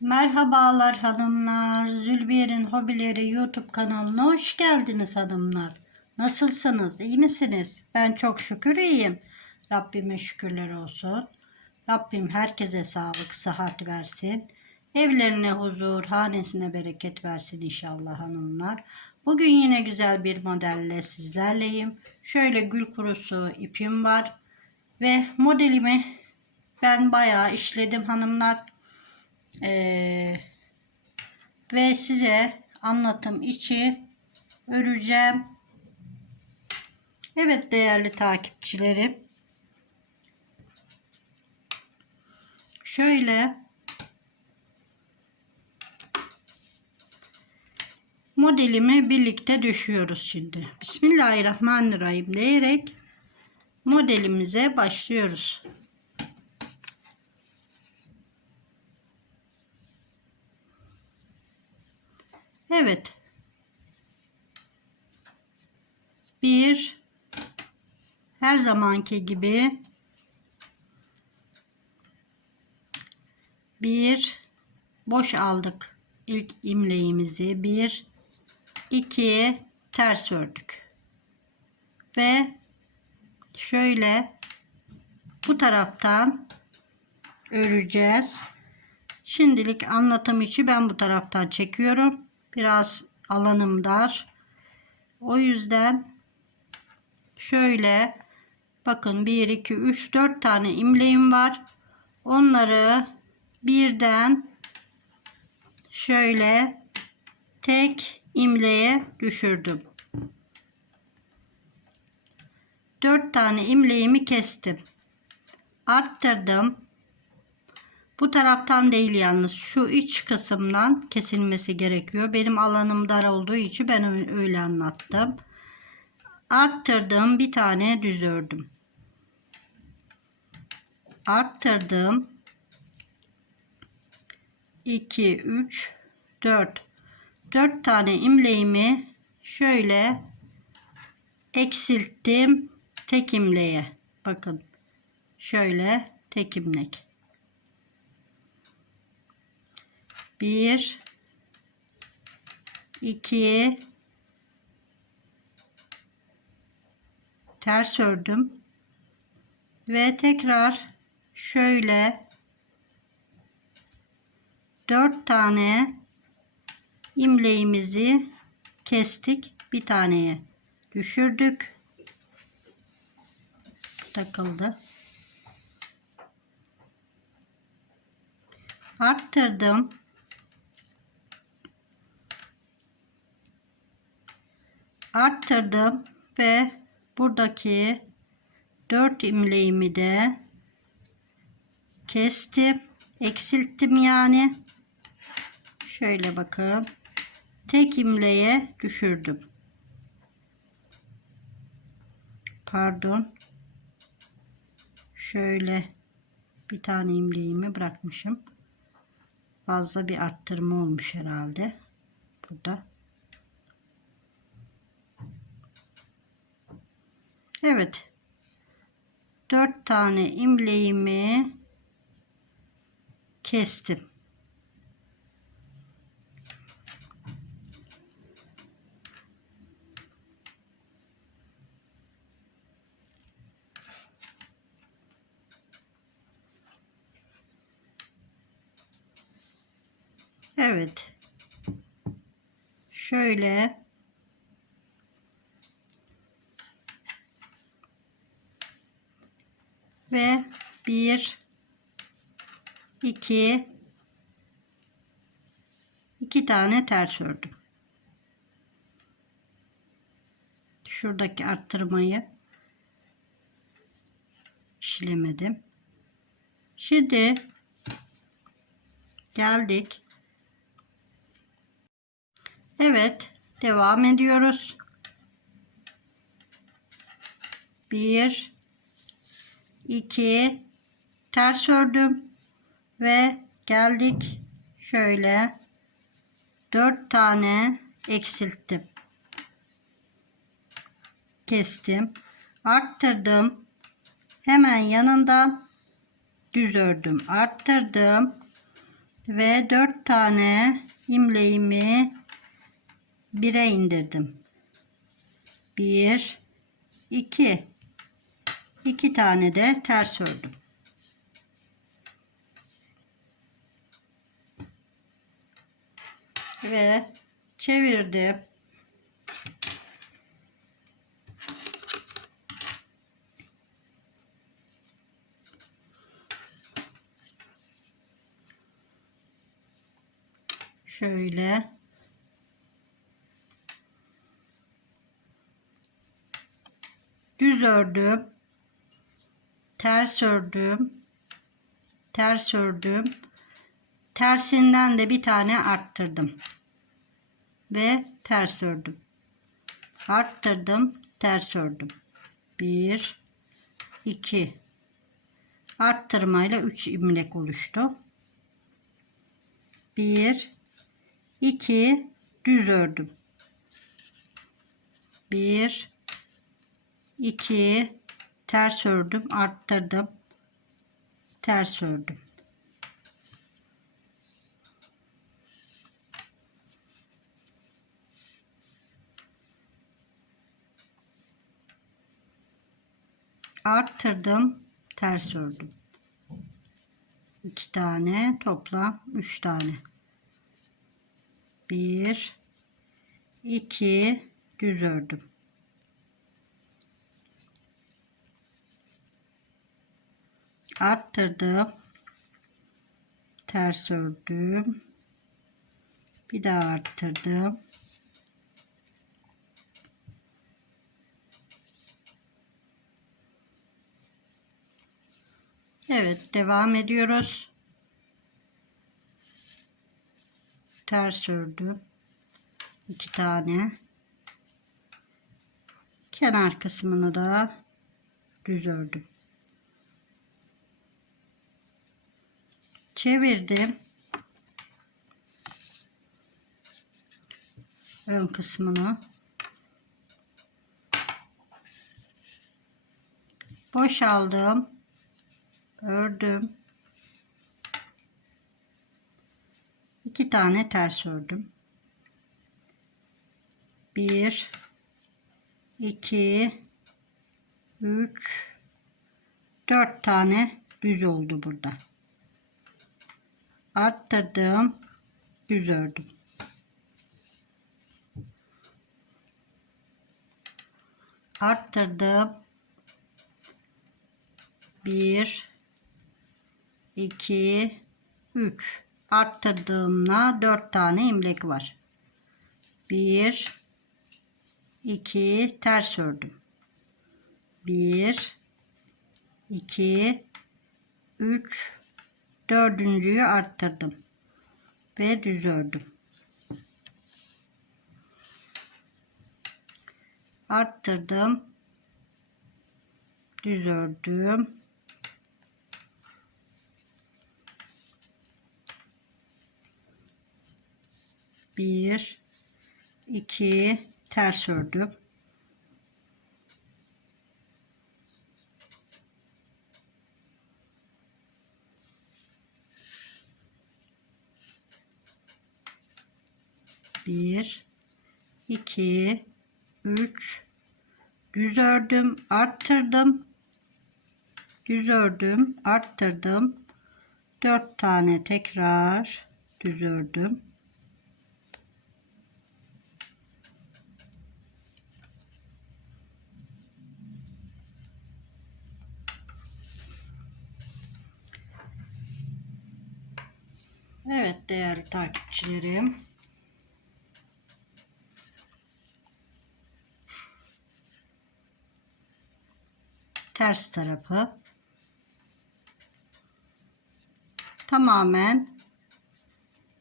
Merhabalar hanımlar. Zülbiyer'in Hobileri YouTube kanalına hoş geldiniz hanımlar. Nasılsınız? İyi misiniz? Ben çok şükür iyiyim. Rabbime şükürler olsun. Rabbim herkese sağlık, sıhhat versin. Evlerine huzur, hanesine bereket versin inşallah hanımlar. Bugün yine güzel bir modelle sizlerleyim. Şöyle gül kurusu ipim var. Ve modelimi ben bayağı işledim hanımlar. Ee, ve size anlatım içi öreceğim. Evet değerli takipçilerim. Şöyle modelimi birlikte düşüyoruz şimdi. Bismillahirrahmanirrahim diyerek modelimize başlıyoruz. Evet. Bir her zamanki gibi bir boş aldık ilk imleğimizi bir iki ters ördük ve şöyle bu taraftan öreceğiz. Şimdilik anlatım için ben bu taraftan çekiyorum. Biraz alanım dar. O yüzden şöyle bakın 1 2 3 4 tane imleğim var. Onları birden şöyle tek imleğe düşürdüm. 4 tane imleğimi kestim. Arttırdım. Bu taraftan değil yalnız şu iç kısımdan kesilmesi gerekiyor. Benim alanım dar olduğu için ben öyle anlattım. Arttırdım bir tane düz ördüm. Arttırdım. 2 3 4 4 tane imleğimi şöyle eksilttim tek imleğe. Bakın şöyle tek imlek. Bir, iki, ters ördüm. Ve tekrar şöyle dört tane imleğimizi kestik bir taneye. Düşürdük. Takıldı. Arttırdım arttırdım ve buradaki 4 imleğimi de kestim. Eksilttim yani. Şöyle bakın. Tek imleğe düşürdüm. Pardon. Şöyle bir tane imleğimi bırakmışım. Fazla bir arttırma olmuş herhalde. Burada Evet. Dört tane imleğimi kestim. Evet. Şöyle 2 2 tane ters ördüm. Şuradaki arttırmayı işlemedim. Şimdi geldik. Evet, devam ediyoruz. 1 2 ters ördüm ve geldik şöyle. 4 tane eksilttim. Kestim. Arttırdım. Hemen yanından düz ördüm. Arttırdım. Ve 4 tane imleğimi 1'e indirdim. 1 2 2 tane de ters ördüm. Ve çevirdim. Şöyle düz ördüm. Ters ördüm. Ters ördüm. Tersinden de bir tane arttırdım. Ve ters ördüm. Arttırdım, ters ördüm. 1 2 arttırmayla 3 imlek oluştu. 1 2 düz ördüm. 1 2 ters ördüm, arttırdım. Ters ördüm. Arttırdım, ters ördüm. 2 tane, toplam 3 tane. 1 2 düz ördüm. arttırdım ters ördüm bir daha arttırdım Evet devam ediyoruz. Ters ördüm iki tane. Kenar kısmını da düz ördüm. Çevirdim. Ön kısmını. Boşaldım. Ördüm. iki tane ters ördüm. Bir, iki, üç, dört tane düz oldu burada arttırdım düz ördüm arttırdım 1 2 3 arttırdığımla 4 tane imlek var 1 2 ters ördüm 1 2 3 dördüncüyü arttırdım ve düz ördüm. Arttırdım. Düz ördüm. Bir, iki, ters ördüm. bir iki üç. Düz ördüm arttırdım. Düz ördüm arttırdım. Dört tane tekrar düz ördüm Değerli takipçilerim. Ters tarafı. Tamamen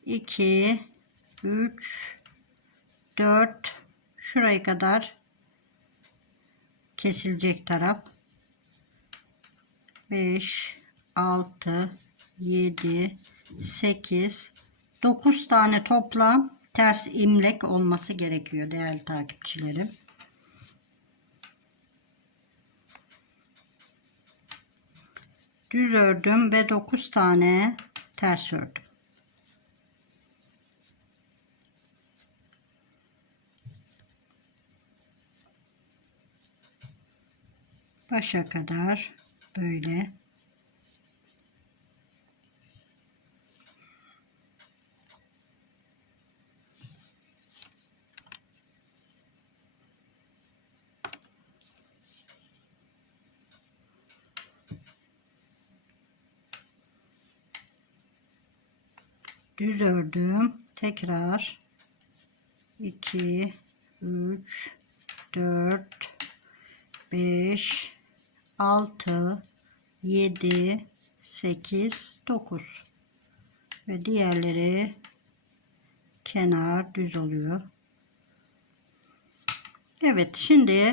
2 3 4 şuraya kadar kesilecek taraf. 5 6 7 8, 9 tane toplam ters imlek olması gerekiyor değerli takipçilerim. Düz ördüm ve 9 tane ters ördüm. Başa kadar böyle düz ördüm tekrar 2 3 4 5 6 7 8 9 ve diğerleri kenar düz oluyor. Evet şimdi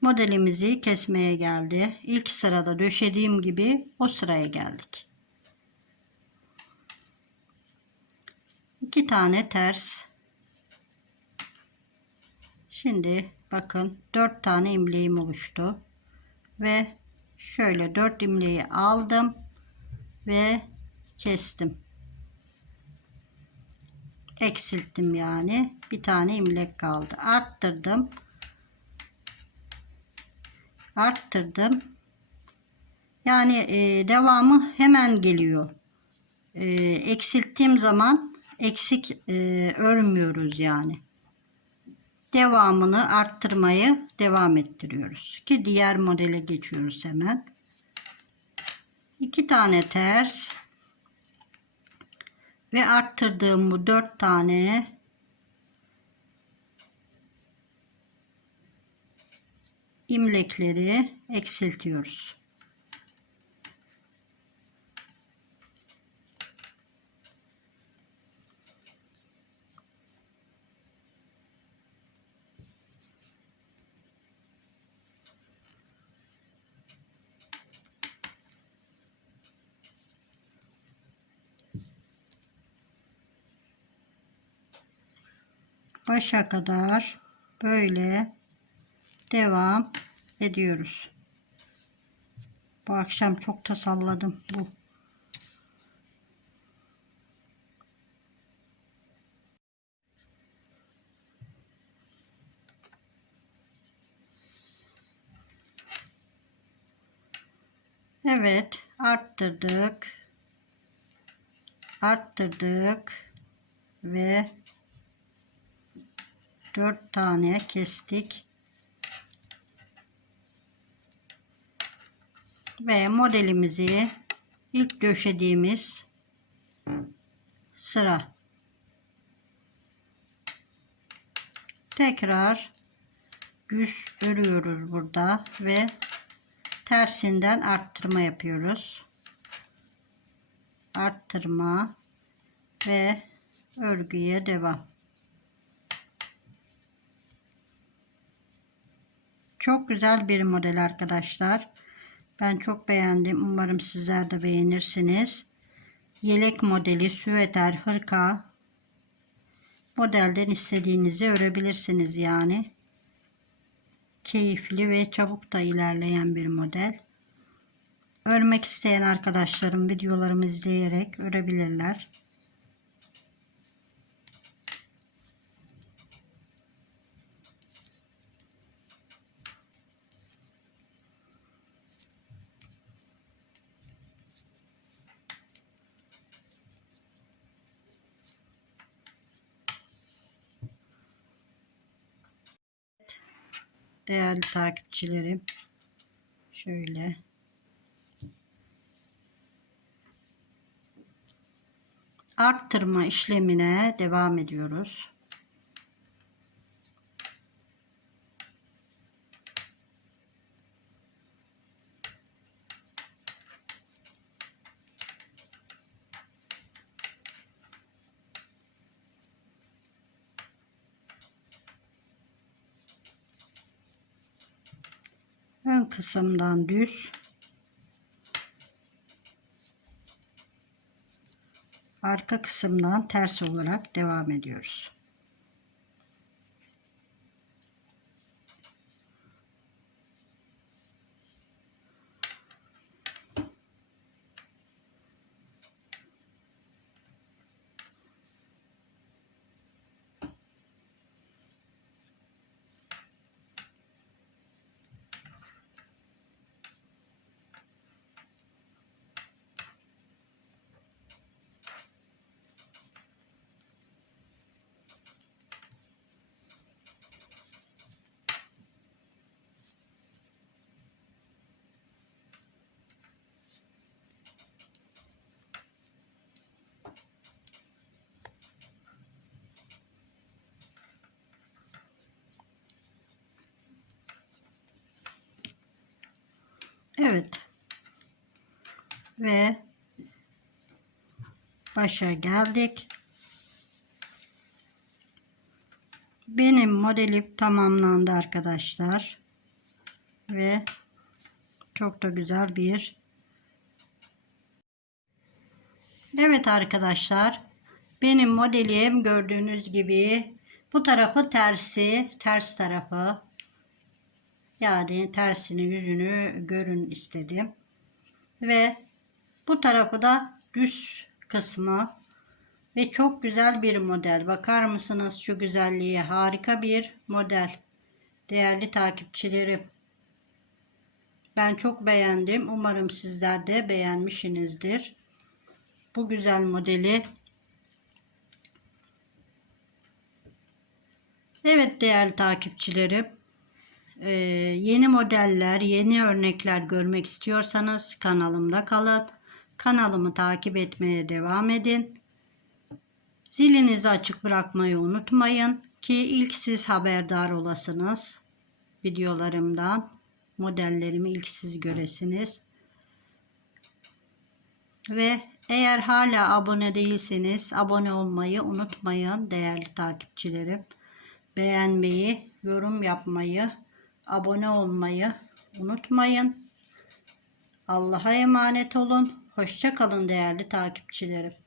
modelimizi kesmeye geldi. İlk sırada döşediğim gibi o sıraya geldik. İki tane ters. Şimdi bakın dört tane imleğim oluştu. Ve şöyle dört imleği aldım ve kestim. Eksilttim yani. Bir tane imlek kaldı. Arttırdım. Arttırdım. Yani e, devamı hemen geliyor. E, eksilttiğim zaman eksik e, örmüyoruz yani. Devamını arttırmayı devam ettiriyoruz. Ki diğer modele geçiyoruz hemen. İki tane ters ve arttırdığım bu dört tane imlekleri eksiltiyoruz. Başa kadar böyle devam ediyoruz. Bu akşam çok tasalladım bu. Evet arttırdık. Arttırdık ve 4 tane kestik. Ve modelimizi ilk döşediğimiz sıra tekrar düz örüyoruz burada ve tersinden arttırma yapıyoruz. Arttırma ve örgüye devam. Çok güzel bir model arkadaşlar. Ben çok beğendim. Umarım sizler de beğenirsiniz. Yelek modeli, süveter, hırka modelden istediğinizi örebilirsiniz yani. Keyifli ve çabuk da ilerleyen bir model. Örmek isteyen arkadaşlarım videolarımı izleyerek örebilirler. Değerli takipçilerim. Şöyle. Arttırma işlemine devam ediyoruz. Ön kısımdan düz arka kısımdan ters olarak devam ediyoruz. Evet. Ve başa geldik. Benim modelim tamamlandı arkadaşlar. Ve çok da güzel bir Evet arkadaşlar. Benim modelim gördüğünüz gibi bu tarafı tersi, ters tarafı. Yani tersini yüzünü görün istedim. Ve bu tarafı da düz kısmı ve çok güzel bir model. Bakar mısınız şu güzelliğe? Harika bir model. Değerli takipçilerim. Ben çok beğendim. Umarım sizler de beğenmişsinizdir. Bu güzel modeli. Evet değerli takipçilerim. Ee, yeni modeller, yeni örnekler görmek istiyorsanız kanalımda kalın. Kanalımı takip etmeye devam edin. Zilinizi açık bırakmayı unutmayın ki ilk siz haberdar olasınız videolarımdan. Modellerimi ilk siz göresiniz. Ve eğer hala abone değilseniz abone olmayı unutmayın değerli takipçilerim. Beğenmeyi, yorum yapmayı, abone olmayı unutmayın. Allah'a emanet olun. Hoşça kalın değerli takipçilerim.